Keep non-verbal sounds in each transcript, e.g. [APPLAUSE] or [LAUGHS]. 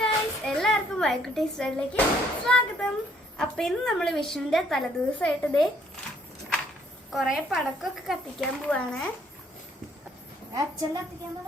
Guys എല്ലാവർക്കും വൈകുട്ടി സ്റ്റൈലിലേക്ക് സ്വാഗതം. അപ്പൊ ഇന്ന് നമ്മൾ വിഷുവിന്റെ തലേദിവസമായിട്ട് ദേ കൊറേ പടക്കൊക്കെ കത്തിക്കാൻ പോവാണ്. അച്ഛൻ കത്തിക്കാൻ പോണ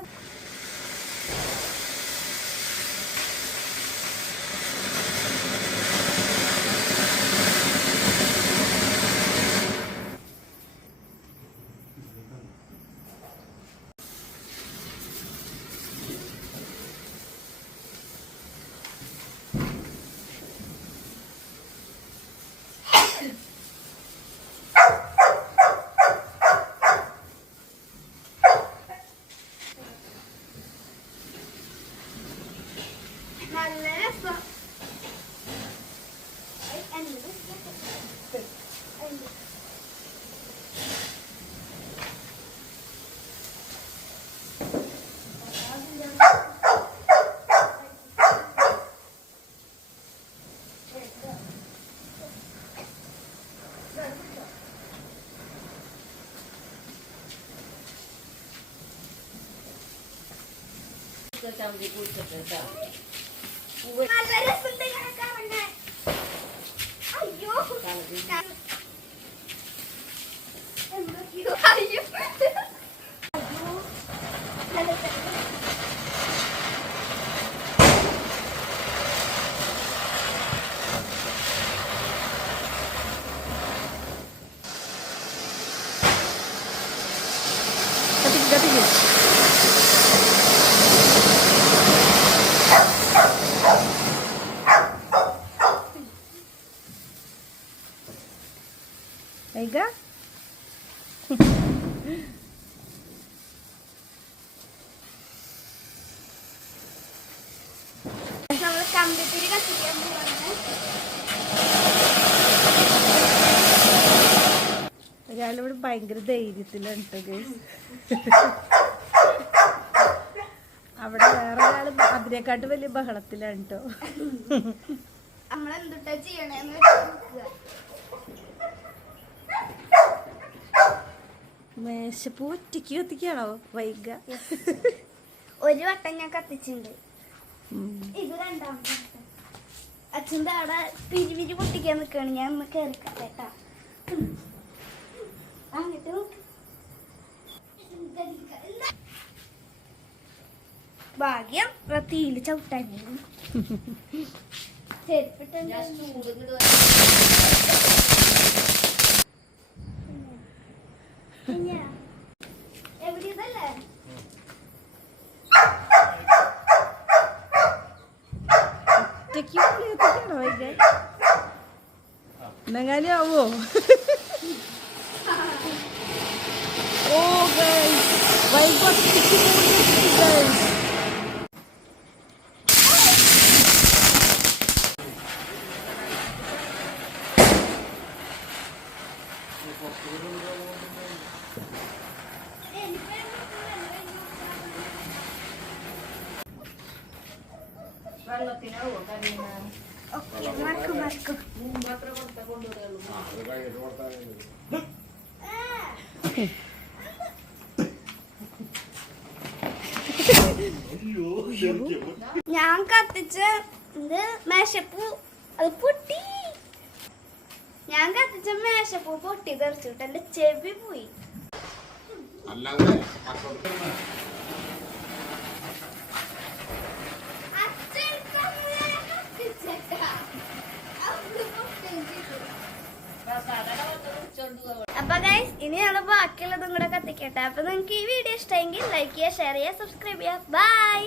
gatillo. കത്തിക്കാൻ പോവാണ് ഒരാളിവിടെ ഭയങ്കര ധൈര്യത്തിലാണ് കേട്ടോ. അവിടെ വേറെ ഒരാൾ അതിനെക്കാട്ട് വലിയ ബഹളത്തിലാണ് കേട്ടോ നമ്മളെന്തുട്ടാ ചെയ്യണേന്ന് മേശപ്പൂ ഒറ്റയ്ക്ക് കത്തിക്കാണോ വൈക ഒരു വട്ടം ഞാൻ കത്തിച്ചിട്ടുണ്ട്. ഇത് രണ്ടാമത്തെ. അച്ഛന്റെ അവിടെ പിരിവിരി പൊട്ടിക്കാൻ നിൽക്കുകയാണ് ഞാൻ ഒന്ന് കയറിക്കട്ടെ അങ്ങോട്ട് നോക്ക്. ഭാഗ്യം തീയിൽ ചവിട്ടായിരുന്നു [LAUGHS] ചെരുപ്പിട്ടുണ്ട് എവിടെ ഇതല്ലേ ഒറ്റയ്ക്ക് പുള്ളി കത്തിക്കാണോ വൈക എന്നെങ്ങാനും ആവോ ഓ guys, വൈക [LAUGHS] ഞാൻ കത്തിച്ച് ഇത് മേശപ്പൂ അത് പൊട്ടി. ഞാൻ കത്തിച്ച മേശപ്പൂ പൊട്ടി തെറിച്ചിട്ട് എന്റെ ചെവി പോയി. അല്ലാതെ. അപ്പൊ ഗൈസ് ഇനി ഞങ്ങൾ ബാക്കിയുള്ളതും കൂടെ കത്തിക്കട്ടെ. അപ്പൊ നിങ്ങൾക്ക് ഈ വീഡിയോ ഇഷ്ടമെങ്കിൽ ലൈക്ക് ചെയ്യുക ഷെയർ ചെയ്യുക സബ്സ്ക്രൈബ് ചെയ്യുക. ബൈ